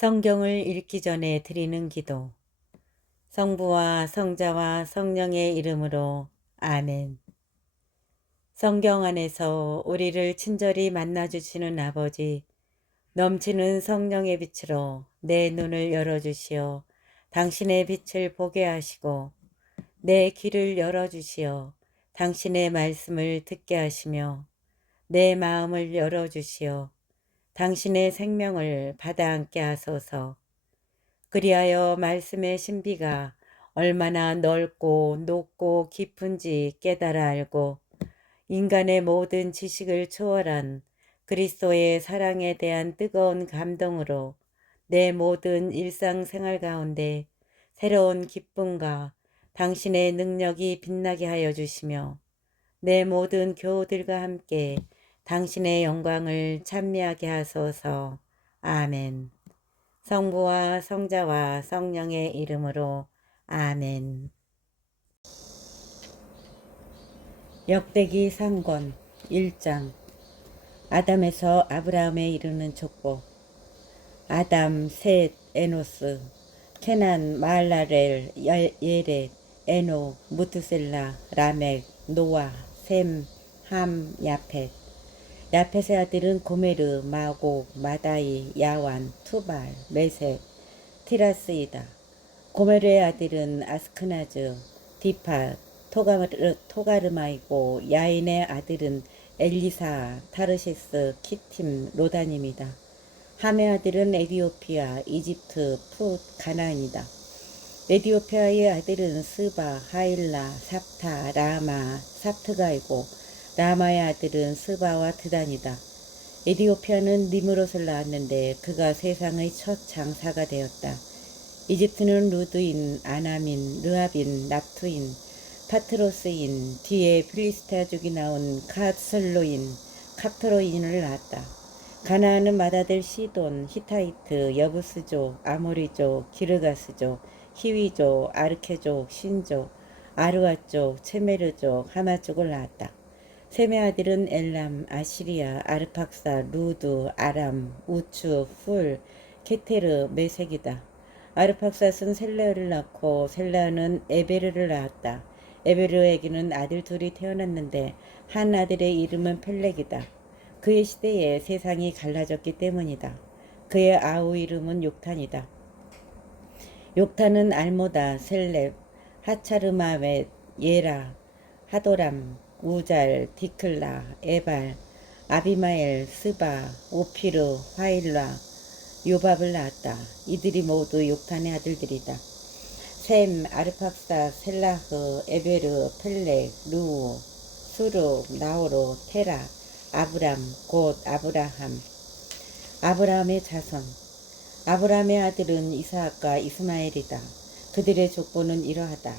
성경을 읽기 전에 드리는 기도. 성부와 성자와 성령의 이름으로 아멘. 성경 안에서 우리를 친절히 만나주시는 아버지, 넘치는 성령의 빛으로 내 눈을 열어주시어 당신의 빛을 보게 하시고, 내 귀를 열어주시어 당신의 말씀을 듣게 하시며, 내 마음을 열어주시어 당신의 생명을 받아안게 하소서. 그리하여 말씀의 신비가 얼마나 넓고 높고 깊은지 깨달아 알고 인간의 모든 지식을 초월한 그리스도의 사랑에 대한 뜨거운 감동으로 내 모든 일상생활 가운데 새로운 기쁨과 당신의 능력이 빛나게 하여 주시며, 내 모든 교우들과 함께 당신의 영광을 찬미하게 하소서. 아멘. 성부와 성자와 성령의 이름으로 아멘. 역대기 3권 1장. 아담에서 아브라함에 이르는 족보. 아담, 셋, 에노스, 케난, 마할랄엘, 예렛, 에노, 무투셀라, 라멕, 노아, 셈, 함, 야펫. 야펫의 아들은 고메르, 마고, 마다이, 야완, 투발, 메색, 티라스이다. 고메르의 아들은 아스크나즈, 디파, 토가르마이고, 야인의 아들은 엘리사, 타르시스, 키팀, 로다님이다. 함의 아들은 에디오피아, 이집트, 풋, 가나안이다. 에디오피아의 아들은 스바, 하일라, 삽타, 라마, 삽트가이고, 라마의 아들은 스바와 드단이다. 에디오피아는 니므롯을 낳았는데 그가 세상의 첫 장사가 되었다. 이집트는 루드인, 아나민, 르합인, 납투인, 파트로스인, 뒤에 필리스타족이 나온 카슬로인, 캅토로인을 낳았다. 가나안은 맏아들 시돈, 히타이트, 여부스족, 아모리족, 기르가스족, 히위족, 아르케족, 신족, 아르와족, 체메르족, 하마족을 낳았다. 셈의 아들은 엘람, 아시리아, 아르팍사, 루드, 아람, 우추, 풀, 케테르, 메색이다. 아르팍삿은 셀레를 낳고 셀라는 에베르를 낳았다. 에베르에게는 아들 둘이 태어났는데 한 아들의 이름은 펠렉이다. 그의 시대에 세상이 갈라졌기 때문이다. 그의 아우 이름은 욕탄이다. 욕탄은 알모다, 셀렙, 하차르마벳, 예라, 하도람, 우잘, 디클라, 에발, 아비마엘, 스바, 오피르, 화일라, 요밥을 낳았다. 이들이 모두 욕탄의 아들들이다. 셈, 아르팍사, 셀라흐, 에베르, 펠렉, 루, 수룩, 나오로, 테라, 아브람, 곧 아브라함. 아브라함의 자손. 아브라함의 아들은 이스하악과 이스마엘이다. 그들의 족보는 이러하다.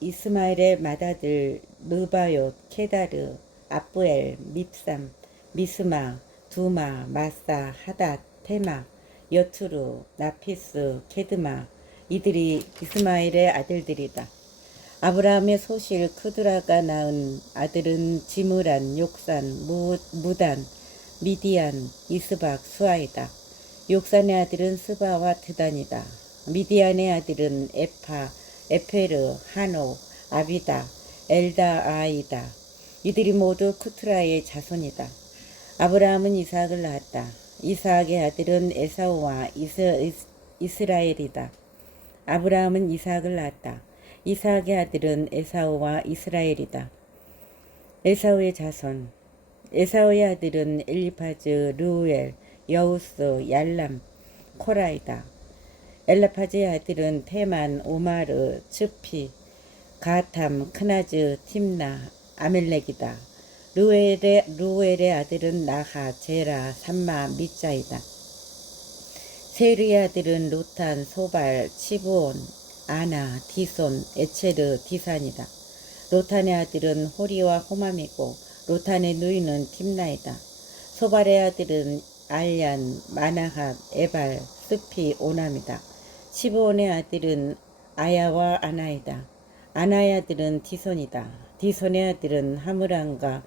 이스마엘의 맏아들 르바요, 케다르, 아브엘, 밉삼, 미스마, 두마, 마사, 하닷, 테마, 여투르, 나피스, 케드마. 이들이 이스마엘의 아들들이다. 아브라함의 소실 크드라가 낳은 아들은 지므란, 욕산, 무단, 미디안, 이스박, 수아이다. 욕산의 아들은 스바와 드단이다. 미디안의 아들은 에파, 에페르, 하노, 아비다, 엘다아이다. 이들이 모두 쿠트라의 자손이다. 아브라함은 이스하악을 낳았다. 이스하악의 아들은 에사우와 이스라엘이다. 아브라함은 이스하악을 낳았다. 이스하악의 아들은 에사우와 이스라엘이다. 에사우의 자손. 에사우의 아들은 엘리파즈, 르우엘, 여우스, 얄람, 코라이다. 엘라파즈의 아들은 테만, 오마르, 츠피, 가탐, 크나즈, 팀나, 아멜렉이다. 루엘의 아들은 나하, 제라, 삼마, 미자이다. 세르의 아들은 루탄, 소발, 치브온, 아나, 디손, 에체르, 디산이다. 로탄의 아들은 호리와 호맘이고 로탄의 누이는 팀나이다. 소발의 아들은 알얀, 마나핫, 에발, 스피, 오남이다. 치브온의 아들은 아야와 아나이다. 아나의 아들은 디손이다. 디손의 아들은 하므란과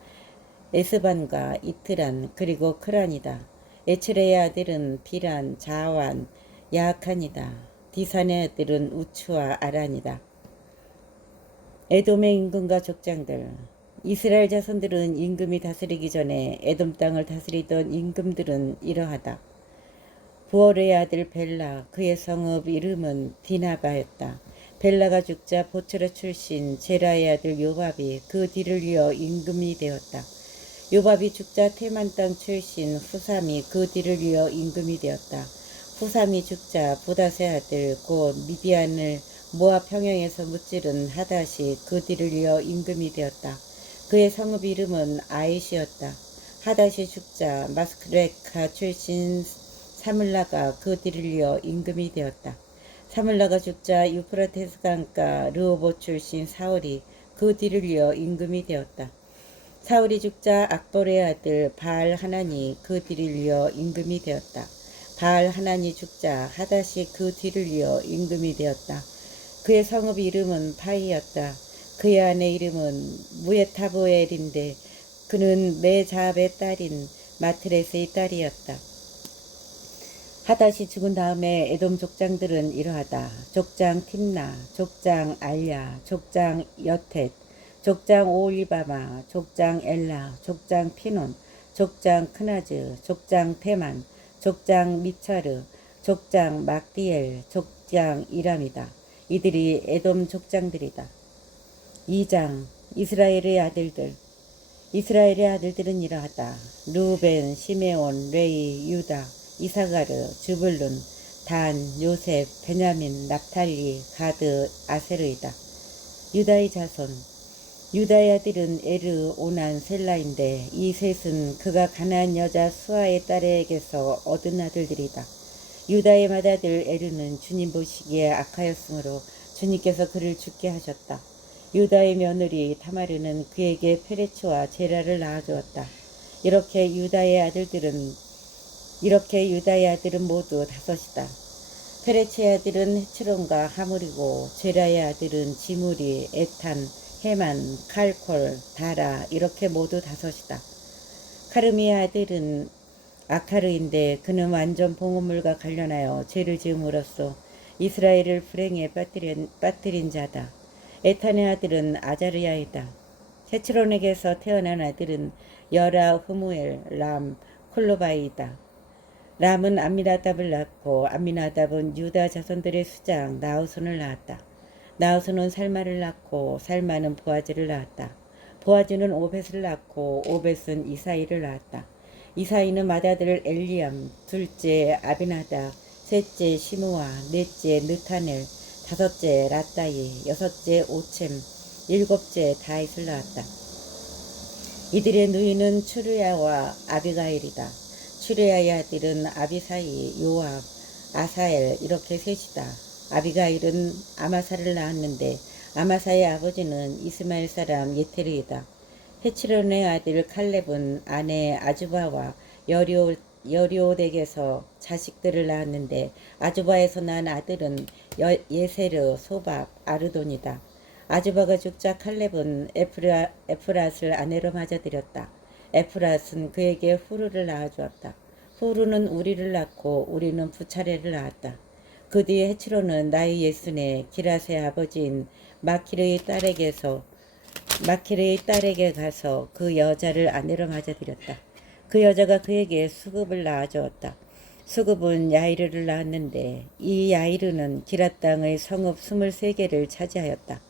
에스반과 이트란 그리고 크란이다. 에츠레의 아들은 비란, 자완, 야악한이다. 디산의 아들은 우츠와 아란이다. 에돔의 임금과 족장들. 이스라엘 자손들은 임금이 다스리기 전에 에돔 땅을 다스리던 임금들은 이러하다. 부월의 아들 벨라, 그의 성읍 이름은 디나바였다. 벨라가 죽자 보츠라 출신 제라의 아들 요밥이 그 뒤를 이어 임금이 되었다. 요밥이 죽자 테만 땅 출신 후삼이 그 뒤를 이어 임금이 되었다. 후삼이 죽자 부닷의 아들 곧 미디안을 모압 평양에서 무찌른 하닷이 그 뒤를 이어 임금이 되었다. 그의 성읍 이름은 아이시였다. 하닷이 죽자 마스크레카 출신 사물라가 그 뒤를 이어 임금이 되었다. 사물라가 죽자 유프라테스 강가 르호보 출신 사울이 그 뒤를 이어 임금이 되었다. 사울이 죽자 악보의 아들 바알 하나니 그 뒤를 이어 임금이 되었다. 바알 하나니 죽자 하닷이 그 뒤를 이어 임금이 되었다. 그의 성읍 이름은 파이였다. 그의 아내 이름은 무에타브엘인데 그는 메자압의 딸인 마트레스의 딸이었다. 하닷이 죽은 다음에 에돔 족장들은 이러하다. 족장 팀나, 족장 알야, 족장 여텟, 족장 오올리바마, 족장 엘라, 족장 피논, 족장 크나즈, 족장 테만, 족장 미차르, 족장 막디엘, 족장 이람이다. 이들이 에돔 족장들이다. 2장 이스라엘의 아들들. 이스라엘의 아들들은 이러하다. 루벤, 시메온, 레이, 유다, 이사가르, 주불룬, 단, 요셉, 베냐민, 납탈리, 가드, 아세르이다. 유다의 자손. 유다의 아들은 에르, 오난, 셀라인데 이 셋은 그가 가나안 여자 수아의 딸에게서 얻은 아들들이다. 유다의 맏아들 에르는 주님 보시기에 악하였으므로 주님께서 그를 죽게 하셨다. 유다의 며느리 타마르는 그에게 페레츠와 제라를 낳아주었다. 이렇게 유다의 아들은 모두 5이다. 페레츠의 아들은 헤츠론과 하물이고 제라의 아들은 지무리, 에탄, 헤만, 칼콜, 다라 이렇게 모두 5이다. 카르미의 아들은 아카르인데 그는 완전 봉헌물과 관련하여 죄를 지음으로써 이스라엘을 불행에 빠뜨린 자다. 에탄의 아들은 아자르야이다. 헤츠론에게서 태어난 아들은 여라, 흐무엘, 람, 콜로바이다. 람은 암미나답을 낳고 암미나답은 유다 자손들의 수장 나우손을 낳았다. 나우손은 살마를 낳고 살마는 보아즈를 낳았다. 보아즈는 오벳을 낳고 오벳은 이사이를 낳았다. 이사이는 맏아들 엘리암, 둘째 아비나답, 셋째 시므아, 넷째 느타넬, 다섯째 라따이, 여섯째 오쳔, 일곱째 다윗을 낳았다. 이들의 누이는 추르야와 아비가일이다. 추르야의 아들은 아비사이, 요압, 아사엘 이렇게 셋이다. 아비가일은 아마사를 낳았는데 아마사의 아버지는 이스마엘 사람 예테르이다. 헤치론의 아들 칼렙은 아내 아주바와 여리오덱에서 자식들을 낳았는데 아주바에서 난 아들은 예세르, 소밥, 아르돈이다. 아주바가 죽자 칼렙은 에프랏을 아내로 맞아들였다. 에프랏은 그에게 후르를 낳아주었다. 후르는 우리를 낳고 우리는 부차레를 낳았다. 그 뒤에 헤츠로는 나이 예순에 기라스의 아버지인 마키르의 딸에게 가서 그 여자를 아내로 맞아들였다. 그 여자가 그에게 수급을 낳아주었다. 수급은 야이르를 낳았는데 이 야이르는 기랏 땅의 성읍 23개를 차지하였다.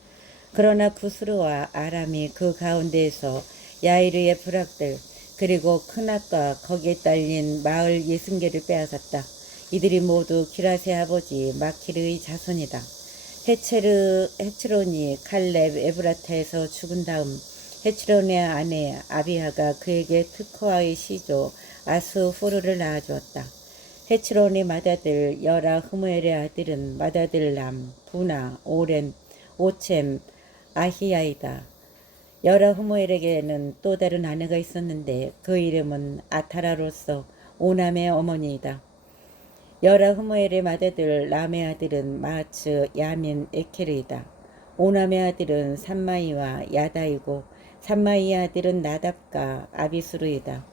그러나 구스르와 아람이 그 가운데에서 야이르의 부락들 그리고 크낫과 거기에 딸린 마을 60개를 빼앗았다. 이들이 모두 기랏의 아버지 마키르의 자손이다. 헤츠론이 칼렙 에브라타에서 죽은 다음 헤츠론의 아내 아비아가 그에게 특호아의 시조 아스후르를 낳아주었다. 헤츠론의 맏아들 여라 흐무엘의 아들은 맏아들 람, 부나, 오렘, 오쳔, 아히야이다. 여라 흐무엘에게는 또 다른 아내가 있었는데 그 이름은 아타라로서 오남의 어머니이다. 여라 흐무엘의 맏아들 람의 아들은 마츠, 야민, 에케르이다. 오남의 아들은 삼마이와 야다이고 삼마이의 아들은 나답과 아비수르이다.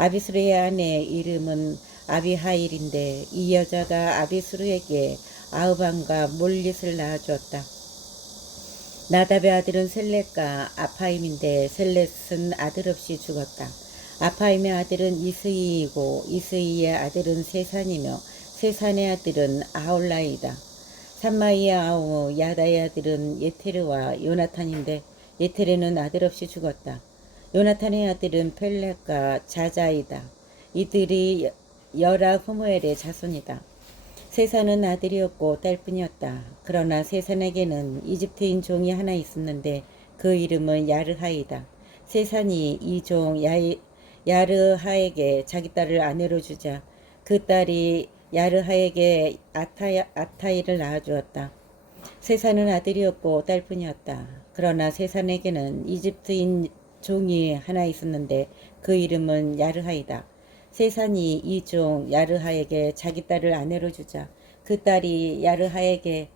아비수르의 아내 이름은 아비하일인데 이 여자가 아비수르에게 아흐반과 몰릿을 낳아주었다. 나답의 아들은 셀렛과 아파임인데 셀렛은 아들 없이 죽었다. 아파임의 아들은 이스이이고 이스이의 아들은 세산이며 세산의 아들은 아홀라이다. 삼마이의 아우 야다의 아들은 예테르와 요나탄인데 예테르는 아들 없이 죽었다. 요나탄의 아들은 펠렉과 자자이다. 이들이 여라 후무엘의 자손이다. 세산은 아들이었고 딸뿐이었다. 그러나 세산에게는 이집트인 종이 하나 있었는데 그 이름은 야르하이다. 세산이 이 종 야르하에게 자기 딸을 아내로 주자 그 딸이 야르하에게 아타이를 낳아주었다. 세산은 아들이었고 딸뿐이었다. 그러나 세산에게는 이집트인 종이 하나 있었는데 그 이름은 야르하이다. 세산이 이 종 야르하에게 자기 딸을 아내로 주자 그 딸이 야르하에게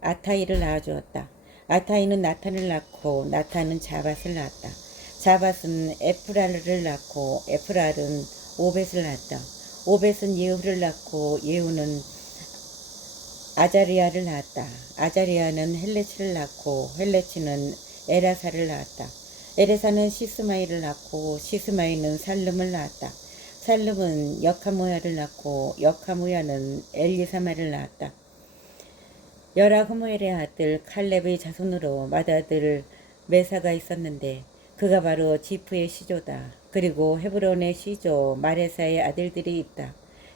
아타이를 낳아주었다. 아타이는 나탄을 낳고 나탄은 자밧을 낳았다. 자밧은 에프랄을 낳고 에프랄은 오벳을 낳았다. 오벳은 예후를 낳고 예후는 아자리아를 낳았다. 아자리아는 헬레치를 낳고 헬레치는 에라사를 낳았다. 에레사는 시스마이를 낳고 시스마이는 살름을 낳았다. 살름은 역하무야를 낳고 역하무야는 엘리사마를 낳았다. 여라 후무엘의 아들 칼렙의 자손으로 맏아들 메사가 있었는데 그가 바로 지프의 시조다. 그리고 헤브론의 시조 마레사의 아들들이 있다.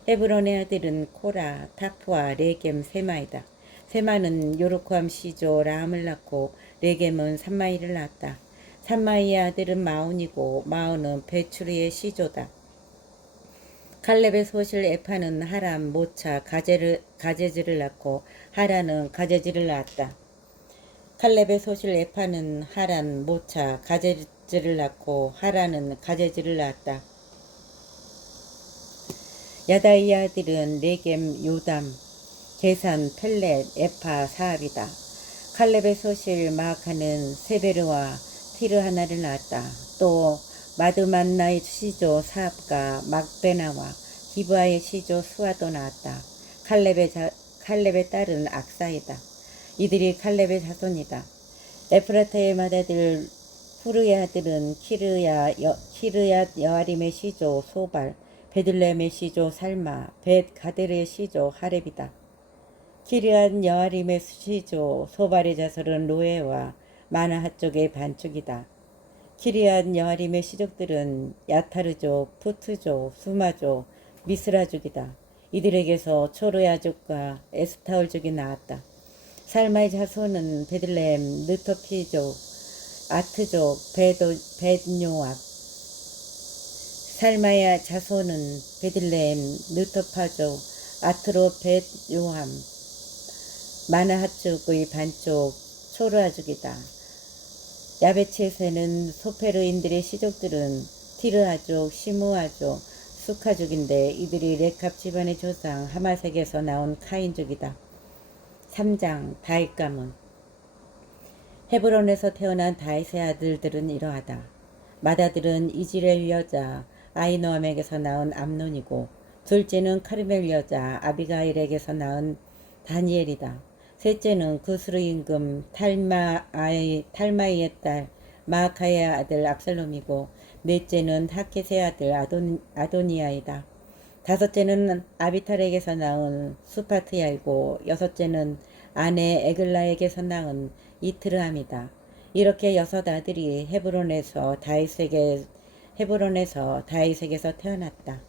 헤브론의 아들은 코라, 타프와 레겜, 세마이다. 세마는 요르코암 시조 라함을 낳고 레겜은 삼마이를 낳았다. 삼마이의 아들은 마온이고 마온은 베추리의 시조다. 칼렙의 소실 에파는 하람, 모차, 가제즈를 낳고 하라는 가제즈를 낳았다. 칼렙의 소실 에파는 하란, 모차, 가제즈를 낳고 하라는 가제즈를 낳았다. 야다이의 아들은 레겜, 요담, 게산, 펠렛, 에파, 사압이다. 칼렙의 소실 마아카는 세베르와 티르 하나를 낳았다. 또 마드만나의 시조 사압과 막베나와 기브아의 시조 수아도 낳았다. 칼렙의 딸은 악사이다. 이들이 칼렙의 자손이다. 에프라타의 맏아들 후르의 아들은 키르얏 여아림의 시조 소발, 베들레헴의 시조 살마, 벳 가델의 시조 하렙이다. 키르얏 여아림의 시조 소발의 자손은 로에와 마나하 쪽의 반쪽이다. 키르얏 여아림의 시족들은 야타르족, 푸트족, 수마족, 미스라족이다. 이들에게서 초르야족과 에스타올족이 나왔다. 살마의 자손은 베들레헴, 느토피족, 아트족, 벳요압. 살마의 자손은 베들레헴, 느토파족, 아트로 벳요함, 마나핫족의 반쪽, 초르아족이다. 야베치에서는 소페르인들의 시족들은 티르아족, 시무아족, 수카족인데 이들이 레캅 집안의 조상 하마색에서 나온 카인족이다. 3장 다윗 가문. 헤브론에서 태어난 다윗의 아들들은 이러하다. 맏아들은 이즈레엘 여자 아히노암에게서 낳은 암논이고 둘째는 카르멜 여자 아비가일에게서 낳은 다니엘이다. 셋째는 구스르 임금 탈마이의 딸 마아카의 아들 압살롬이고 넷째는 하켓의 아들 아도니아이다. 다섯째는 아비탈에게서 낳은 수파트야이고 여섯째는 아내 에글라에게서 낳은 이트르함이다. 이렇게 여섯 아들이 헤브론에서 다윗에게서 태어났다.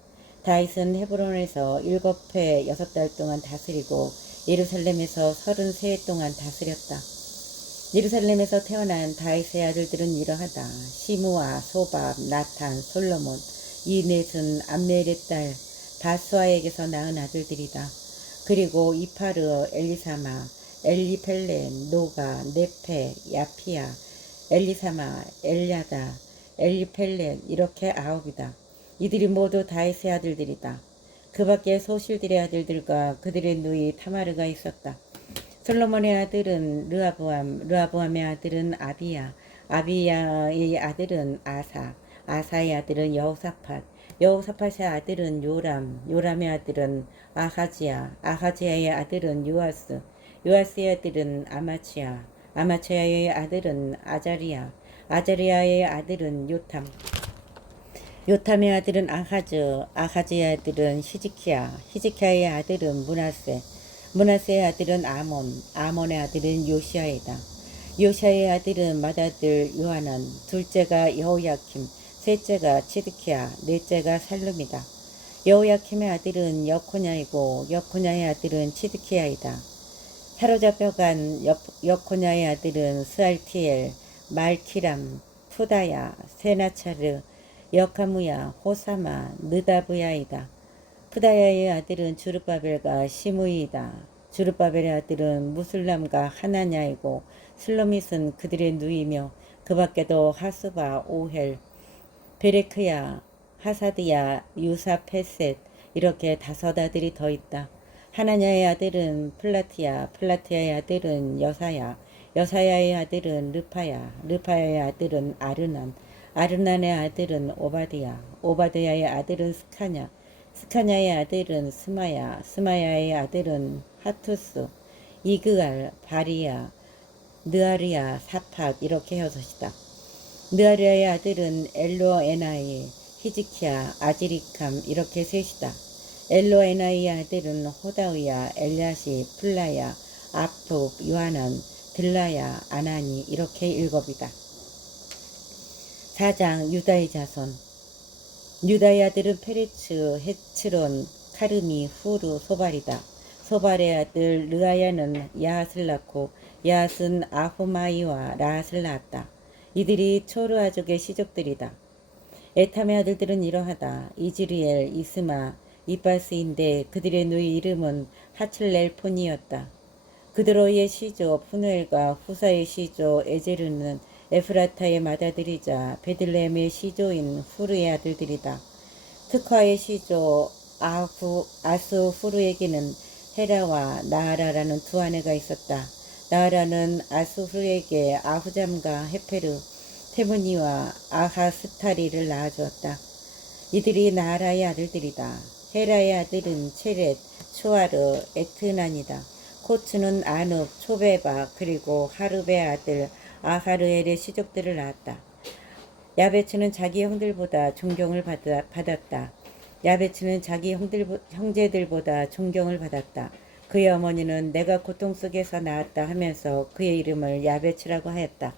다윗은 헤브론에서 7해 6달 동안 다스리고 예루살렘에서 33해 동안 다스렸다. 예루살렘에서 태어난 다윗의 아들들은 이러하다. 시므아, 소밥, 나탄, 솔로몬. 이 넷은 암멜의 딸 바수아에게서 낳은 아들들이다. 그리고 이파르, 엘리사마, 엘리펠렛, 노가, 네페, 야피아, 엘리사마, 엘야다, 엘리펠렛 이렇게 9이다. 이들이 모두 다윗의 아들들이다. 그 밖에 소실들의 아들들과 그들의 누이 타마르가 있었다. 솔로몬의 아들은 르아브암의 아들은 아비야, 아비야의 아들은 아사, 아사의 아들은 여호사팟, 여호사밧의 아들은 요람, 요람의 아들은 아하지야, 아하지야의 아들은 요아스, 요아스의 아들은 아마치야, 아마치야의 아들은 아자리야, 아자리야의 아들은 요탐, 요탐의 아들은 아하즈, 아하즈의 아들은 히지키야, 히지키야의 아들은 므낫세, 므낫세의 아들은 아몬, 아몬의 아들은 요시아이다. 요시아의 아들은 맏아들 요하난, 둘째가 여호야킴, 셋째가 치드키야, 넷째가 살룸이다. 여호야킴의 아들은 여코냐이고 여코냐의 아들은 치드키야이다. 사로잡혀간 여코냐의 아들은 스알티엘, 말키람, 푸다야, 세나차르, 여카무야, 호사마, 느다브야이다. 푸다야의 아들은 주르바벨과 시므이이다. 주르바벨의 아들은 무슬람과 하나냐이고 슬로밋은 그들의 누이며 그 밖에도 하스바, 오헬, 베레크야, 하사드야, 유사페셋 이렇게 다섯 아들이 더 있다. 하나냐의 아들은 플라티야, 플라티야의 아들은 여사야, 여사야의 아들은 르파야, 르파야의 아들은 아르난, 아르난의 아들은 오바드야, 오바드야의 아들은 스카냐, 스카냐의 아들은 스마야, 스마야의 아들은 하투스, 이그알, 바리야, 느아리야, 사팟 이렇게 여섯이다. 느아리아의 아들은 엘로에나이, 히지키야, 아지리캄 이렇게 셋이다. 엘로에나이의 아들은 호다우야, 엘야시, 플라야, 압톱, 요하난, 들라야, 아나니 이렇게 일곱이다. 4장 유다의 자손. 유다의 아들은 페레츠, 헤츠론, 카르미, 후르, 소발이다. 소발의 아들 르아야는 야핫을 낳고 야핫은 아후마이와 라핫을 낳았다. 이들이 초르아족의 시족들이다. 에탐의 아들들은 이러하다. 이즈리엘, 이스마, 이바스인데 그들의 누이 이름은 하칠렐폰이었다. 그드로이의 시조 푸누엘과 후사의 시조 에제르는 에프라타의 맏아들이자 베들레헴의 시조인 후르의 아들들이다. 특화의 시조 아스 후르에게는 헤라와 나하라라는 두 아내가 있었다. 나하라는 아스 후르에게 아후잠과 헤페르, 테무니와 아하스타리를 낳아주었다. 이들이 나하라의 아들들이다. 헤라의 아들은 체렛, 추아르, 에트난이다. 코츠는 아눕, 초베바 그리고 하르베의 아들 아하르엘의 시족들을 낳았다. 야베츠는 자기 형들보다 존경을 받았다. 야베츠는 자기 형제들보다 존경을 받았다. 그의 어머니는 내가 고통 속에서 낳았다 하면서 그의 이름을 야베츠라고 하였다.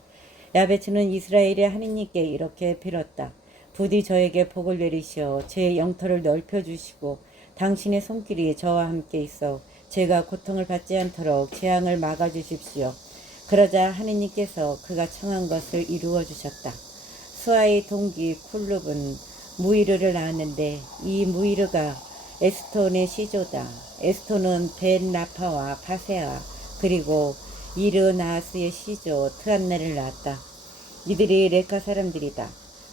야베츠는 이스라엘의 하느님께 이렇게 빌었다. 부디 저에게 복을 내리시어 제 영토를 넓혀주시고 당신의 손길이 저와 함께 있어 제가 고통을 받지 않도록 재앙을 막아주십시오. 그러자 하느님께서 그가 청한 것을 이루어 주셨다. 수아의 동기 쿨룹은 무이르를 낳았는데 이 무이르가 에스톤의 시조다. 에스톤은 벤 나파와 파세아 그리고 이르나스의 시조 트란나를 낳았다. 이들이 레카 사람들이다.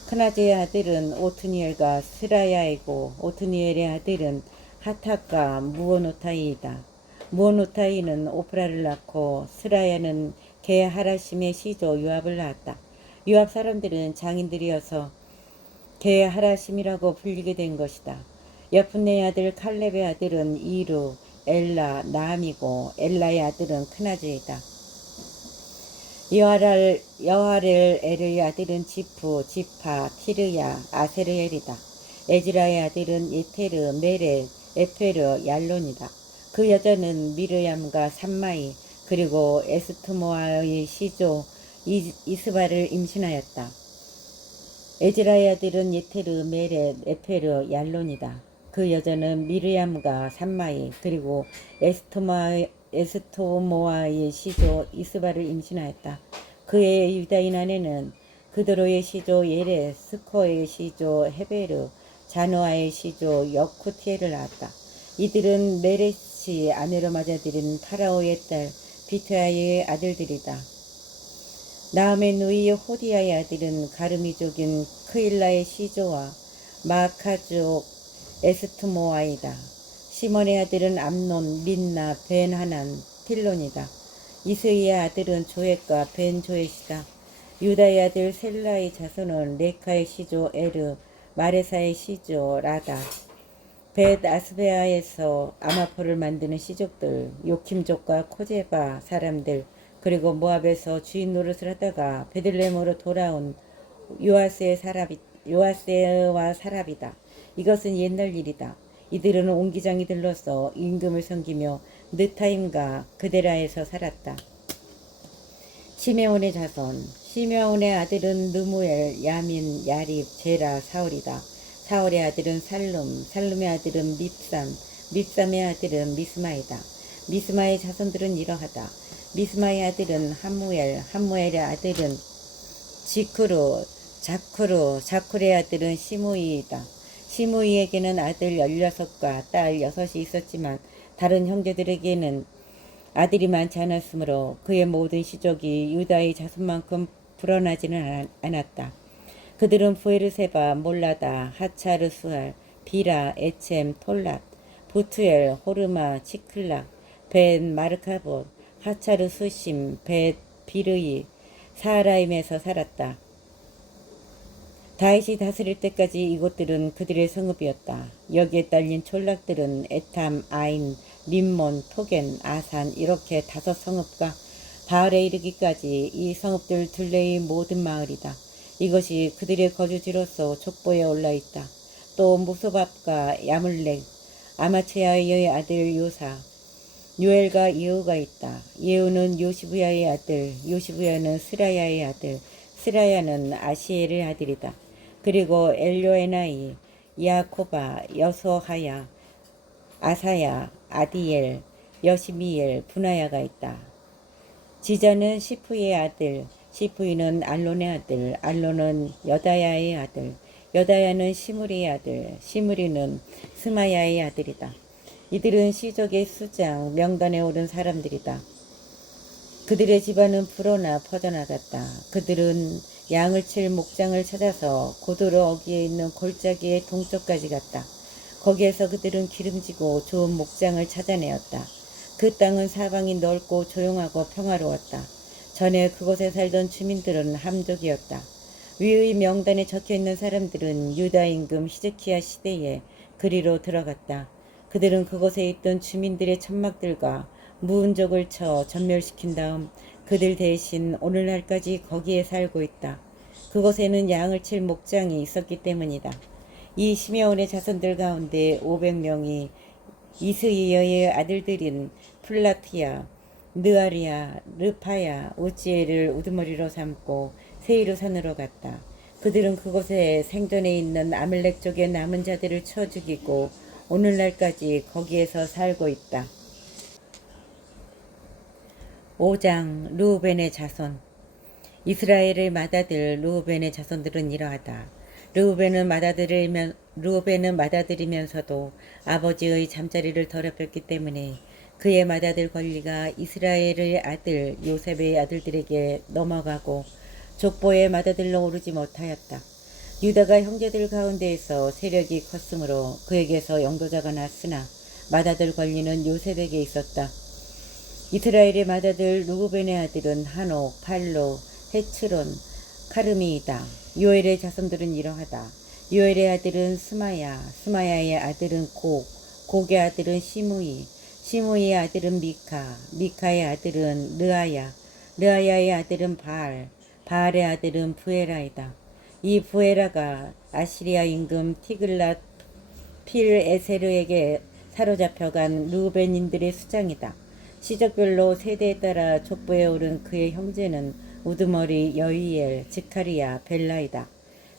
크나즈의 아들은 오트니엘과 스라야이고 오트니엘의 아들은 하탁과 무오노타이이다. 무오노타이는 오프라를 낳고 스라야는 게하라심의 시조 요압을 낳았다. 요압 사람들은 장인들이어서 게하라심이라고 불리게 된 것이다. 여푼네의 아들 칼렙의 아들은 이루, 엘라, 나함이고 엘라의 아들은 크나즈이다. 여하렐 엘의 아들은 지프, 지파, 티르야, 아세르엘이다. 에즈라의 아들은 예테르, 메렛, 에페르, 얄론이다. 그 여자는 미르얌과 삼마이 그리고 에스트모아의 시조 이스바를 임신하였다. 에즈라의 아들은 예테르, 메렛, 에페르, 얄론이다. 그 여자는 미르얌과 삼마이 그리고 에스토모아의 시조 이스바를 임신하였다. 그의 유다인 아내는 그드로의 시조 예레, 스코의 시조 헤베르, 자노아의 시조 여쿠티엘을 낳았다. 이들은 메렛이 아내로 맞아들인 파라오의 딸 비트아의 아들들이다. 나함의 누이 호디아의 아들은 가르미족인 크일라의 시조와 마카족 에스트모아이다. 시몬의 아들은 암논, 민나, 벤하난, 필론이다. 이스이의 아들은 조엣과 벤조엣이다. 유다의 아들 셀라의 자손은 레카의 시조 에르, 마레사의 시조 라다, 벳 아스베아에서 아마포를 만드는 시족들, 요킴족과 코제바 사람들, 그리고 모압에서 주인 노릇을 하다가 베들레헴으로 돌아온 요아스와 사랍이다. 이것은 옛날 일이다. 이들은 옹기장이들로서 임금을 섬기며 느타임과 그데라에서 살았다. 시메온의 자손. 시메온의 아들은 느무엘, 야민, 야립, 제라, 사울이다. 사울의 아들은 살룸, 살룸의 아들은 밉삼, 밉삼의 아들은 미스마이다. 미스마의 자손들은 이러하다. 미스마의 아들은 함무엘, 함무엘의 아들은 지크루, 자쿠르, 자쿠르의 아들은 시므이이다. 시므이에게는 아들 16과 딸 6이 있었지만 다른 형제들에게는 아들이 많지 않았으므로 그의 모든 시족이 유다의 자손만큼 불어나지는 않았다. 그들은 부에르세바, 몰라다, 하차르 수알, 비라, 에쳔, 톨랏, 부투엘, 호르마, 치클락, 벤 마르카봇, 하차르 수심, 벳 비르이, 사하라임에서 살았다. 다윗이 다스릴 때까지 이곳들은 그들의 성읍이었다. 여기에 딸린 촌락들은 에탐, 아인, 림몬, 토겐, 아산 이렇게 5 성읍과 바알에 이르기까지 이 성읍들 둘레의 모든 마을이다. 이것이 그들의 거주지로서 족보에 올라있다. 또 무소밥과 야물렉, 아마체야의 아들 요사, 요엘과 예후가 있다. 예후는 요시부야의 아들, 요시부야는 스라야의 아들, 스라야는 아시엘의 아들이다. 그리고 엘요에나이, 야코바, 여소하야, 아사야, 아디엘, 여시미엘, 분하야가 있다. 지자는 시프이의 아들, 시프이는 알론의 아들, 알론은 여다야의 아들, 여다야는 시므리의 아들, 시므리는 스마야의 아들이다. 이들은 시족의 수장, 명단에 오른 사람들이다. 그들의 집안은 불어나 퍼져나갔다. 그들은 양을 칠 목장을 찾아서 고도로 어귀에 있는 골짜기의 동쪽까지 갔다. 거기에서 그들은 기름지고 좋은 목장을 찾아내었다. 그 땅은 사방이 넓고 조용하고 평화로웠다. 전에 그곳에 살던 주민들은 함족이었다. 위의 명단에 적혀있는 사람들은 유다 임금 히즈키야 시대에 그리로 들어갔다. 그들은 그곳에 있던 주민들의 천막들과 무은족을 쳐 전멸시킨 다음 그들 대신 오늘날까지 거기에 살고 있다. 그곳에는 양을 칠 목장이 있었기 때문이다. 이 시메온의 자손들 가운데 500명이 이스이어의 아들들인 플라티아, 느아리아, 르파야, 우지엘을 우두머리로 삼고 세이루 산으로 갔다. 그들은 그곳에 생존해 있는 아멜렉 쪽의 남은 자들을 쳐 죽이고 오늘날까지 거기에서 살고 있다. 5장 르우벤의 자손. 이스라엘의 맏아들 르우벤의 자손들은 이러하다. 르우벤은 맏아들이면서도 아버지의 잠자리를 더럽혔기 때문에 그의 맏아들 권리가 이스라엘의 아들 요셉의 아들들에게 넘어가고 족보의 맏아들로 오르지 못하였다. 유다가 형제들 가운데에서 세력이 컸으므로 그에게서 영도자가 났으나 맏아들 권리는 요셉에게 있었다. 이스라엘의 맏아들 르우벤의 아들은 한옥, 팔로, 헤츠론, 카르미이다. 요엘의 자손들은 이러하다. 요엘의 아들은 스마야, 스마야의 아들은 곡, 곡의 아들은 시므이, 시므이의 아들은 미카, 미카의 아들은 르아야, 르아야의 아들은 바알, 바알의 아들은 부에라이다. 이 부에라가 아시리아 임금 티글랏 필에세르에게 사로잡혀간 르우벤인들의 수장이다. 시적별로 세대에 따라 족보에 오른 그의 형제는 우두머리 여이엘, 지카리야, 벨라이다.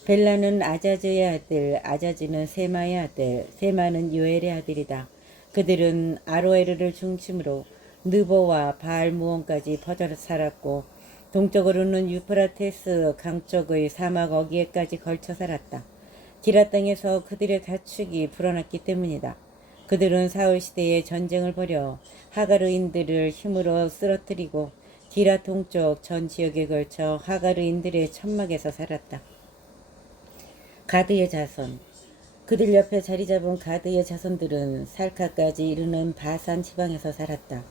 벨라는 아자즈의 아들, 아자즈는 세마의 아들, 세마는 요엘의 아들이다. 그들은 아로에르를 중심으로 느보와 바알무온까지 퍼져 살았고 동쪽으로는 유프라테스 강 쪽의 사막 어귀에까지 걸쳐 살았다. 기라 땅에서 그들의 가축이 불어났기 때문이다. 그들은 사울 시대에 전쟁을 벌여 하가르인들을 힘으로 쓰러뜨리고 기라 동쪽 전 지역에 걸쳐 하가르인들의 천막에서 살았다. 가드의 자손. 그들 옆에 자리 잡은 가드의 자손들은 살카까지 이르는 바산 지방에서 살았다.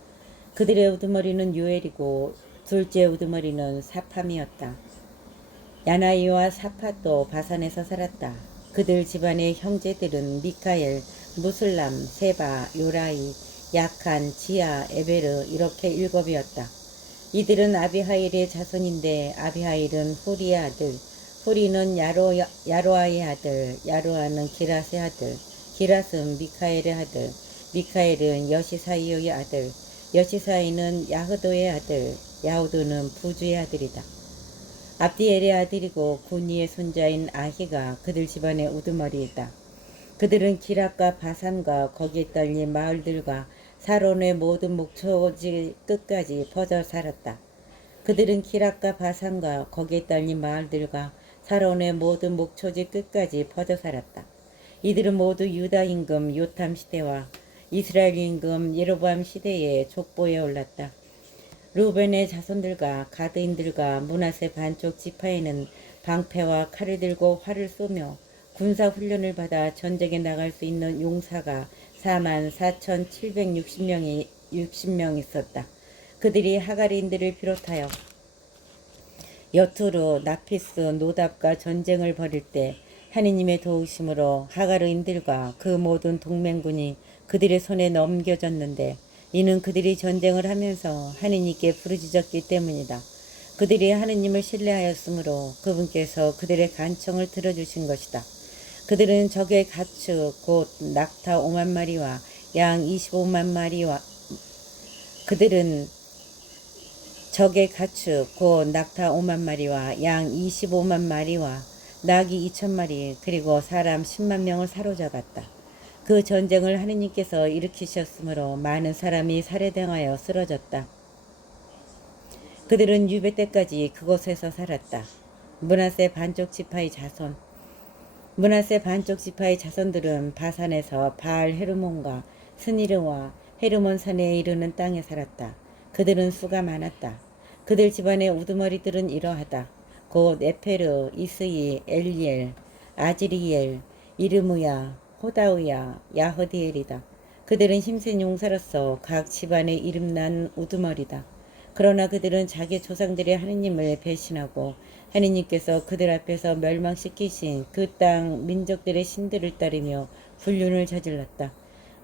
그들의 우두머리는 요엘이고 둘째 우두머리는 사팜이었다. 야나이와 사팟도 바산에서 살았다. 그들 집안의 형제들은 미카엘, 무슬람, 세바, 요라이, 야칸, 지아, 에베르 이렇게 일곱이었다. 이들은 아비하일의 자손인데 아비하일은 후리의 아들, 후리는 야로아의 아들, 야로아는 기랏의 아들, 기랏은 미카엘의 아들, 미카엘은 여시사이오의 아들, 여시사이는 야흐도의 아들, 야후도는 부주의 아들이다. 압디엘의 아들이고 구니의 손자인 아히가 그들 집안의 우두머리이다. 그들은 기랏과 바산과 거기에 딸린 마을들과 사론의 모든 목초지 끝까지 퍼져 살았다. 그들은 기랏과 바산과 거기에 딸린 마을들과 사론의 모든 목초지 끝까지 퍼져 살았다. 이들은 모두 유다 임금 요탐 시대와 이스라엘 임금 예로보암 시대에 족보에 올랐다. 루벤의 자손들과 가드인들과 므낫세 반쪽 지파에는 방패와 칼을 들고 활을 쏘며 군사 훈련을 받아 전쟁에 나갈 수 있는 용사가 44,760명 있었다. 그들이 하가리인들을 비롯하여 여투르, 나피스, 노답과 전쟁을 벌일 때 하느님의 도우심으로 하가르인들과 그 모든 동맹군이 그들의 손에 넘겨졌는데 이는 그들이 전쟁을 하면서 하느님께 부르짖었기 때문이다. 그들이 하느님을 신뢰하였으므로 그분께서 그들의 간청을 들어주신 것이다. 그들은 적의 가축 곧 낙타 5만 마리와 양 25만 마리와 그들은 적의 가축 곧 낙타 5만 마리와 양 25만 마리와 낙이 2천 마리 그리고 사람 10만 명을 사로잡았다. 그 전쟁을 하느님께서 일으키셨으므로 많은 사람이 살해당하여 쓰러졌다. 그들은 유배 때까지 그곳에서 살았다. 므낫세 반쪽 지파의 자손 므낫세 반쪽 지파의 자손들은 바산에서 바알 헤르몬과 스니르와 헤르몬 산에 이르는 땅에 살았다. 그들은 수가 많았다. 그들 집안의 우두머리들은 이러하다. 곧 에페르, 이스이, 엘리엘, 아지리엘, 이르무야, 호다우야, 야흐디엘이다. 그들은 힘센 용사로서 각 집안의 이름난 우두머리다. 그러나 그들은 자기 조상들의 하느님을 배신하고 하느님께서 그들 앞에서 멸망시키신 그 땅 민족들의 신들을 따르며 불륜을 저질렀다.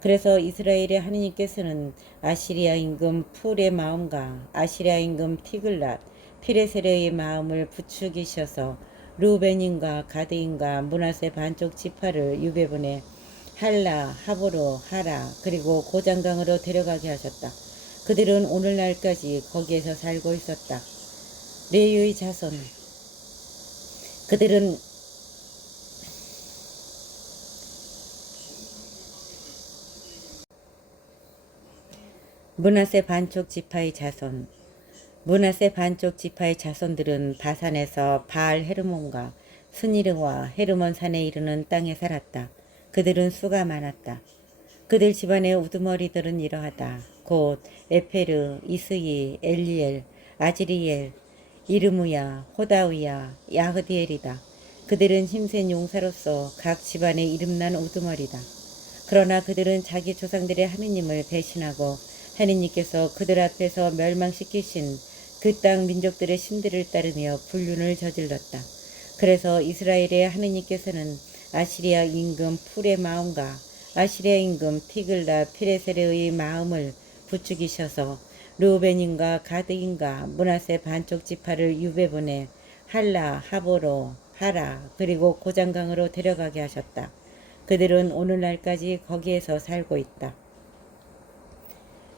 그래서 이스라엘의 하느님께서는 아시리아 임금 풀의 마음과 아시리아 임금 티글랏, 피레세르의 마음을 부추기셔서 루벤인과 가드인과 므낫세 반쪽 지파를 유배 보내 할라, 하보르, 하라 그리고 고장강으로 데려가게 하셨다. 그들은 오늘날까지 거기에서 살고 있었다. 레위의 자손 그들은 므낫세 반쪽 지파의 자손 므낫세 반쪽 지파의 자손들은 바산에서 바알 헤르몬과 스니르와 헤르몬 산에 이르는 땅에 살았다. 그들은 수가 많았다. 그들 집안의 우두머리들은 이러하다. 곧 에페르, 이스이, 엘리엘, 아지리엘, 이르무야, 호다우야, 야흐디엘이다. 그들은 힘센 용사로서 각 집안의 이름난 우두머리다. 그러나 그들은 자기 조상들의 하느님을 배신하고 하느님께서 그들 앞에서 멸망시키신 그 땅 민족들의 신들을 따르며 불륜을 저질렀다. 그래서 이스라엘의 하느님께서는 아시리아 임금 풀의 마음과 아시리아 임금 티글라 피레세르의 마음을 부추기셔서 르우벤인과 가드인과 므낫세 반쪽 지파를 유배 보내 할라, 하보로, 하라 그리고 고장강으로 데려가게 하셨다. 그들은 오늘날까지 거기에서 살고 있다.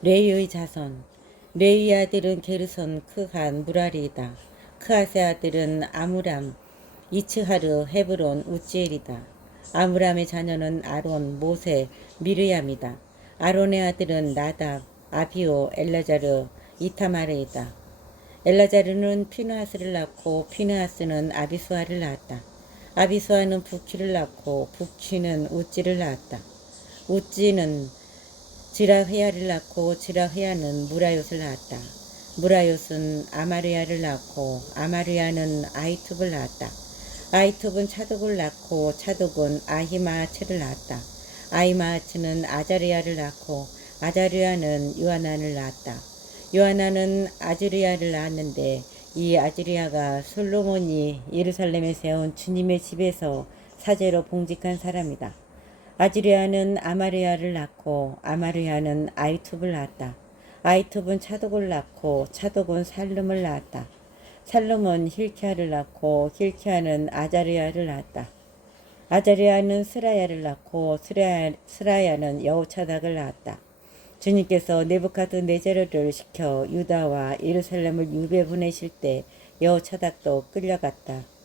레위의 자손 레위 아들은 게르손, 크한, 무라리이다. 크핫의 아들은 아므람, 이츠하르, 헤브론, 우지엘이다. 아므람의 자녀는 아론, 모세, 미르얌이다. 아론의 아들은 나답, 아비오, 엘라자르, 이타마르이다. 엘라자르는 피느하스를 낳고 피느하스는 아비수아를 낳았다. 아비수아는 부키를 낳고 부키는 우찌를 낳았다. 우찌는 지라헤야를 낳고 지라헤야는 무라요스를 낳았다. 무라요스는 아마르야를 낳고 아마르야는 아이투브를 낳았다. 아이투브는 차독을 낳고 차독은 아히마아츠를 낳았다. 아히마아츠는 아자르야를 낳고 아자르야는 요하난을 낳았다. 요하난은 아즈르야를 낳았는데 이 아즈르야가 솔로몬이 예루살렘에 세운 주님의 집에서 사제로 봉직한 사람이다. 아즈리아는 아마리아를 낳고 아마리아는 아이투브를 낳았다. 아이투브는 차독을 낳고 차독은 살룸을 낳았다. 살룸은 힐키아를 낳고 힐키아는 아자리아를 낳았다. 아자리아는 스라야를 낳고 스라야는 여호차닥을 낳았다. 주님께서 네부카드네자르를 시켜 유다와 예루살렘을 유배 보내실 때 여호차닥도 끌려갔다.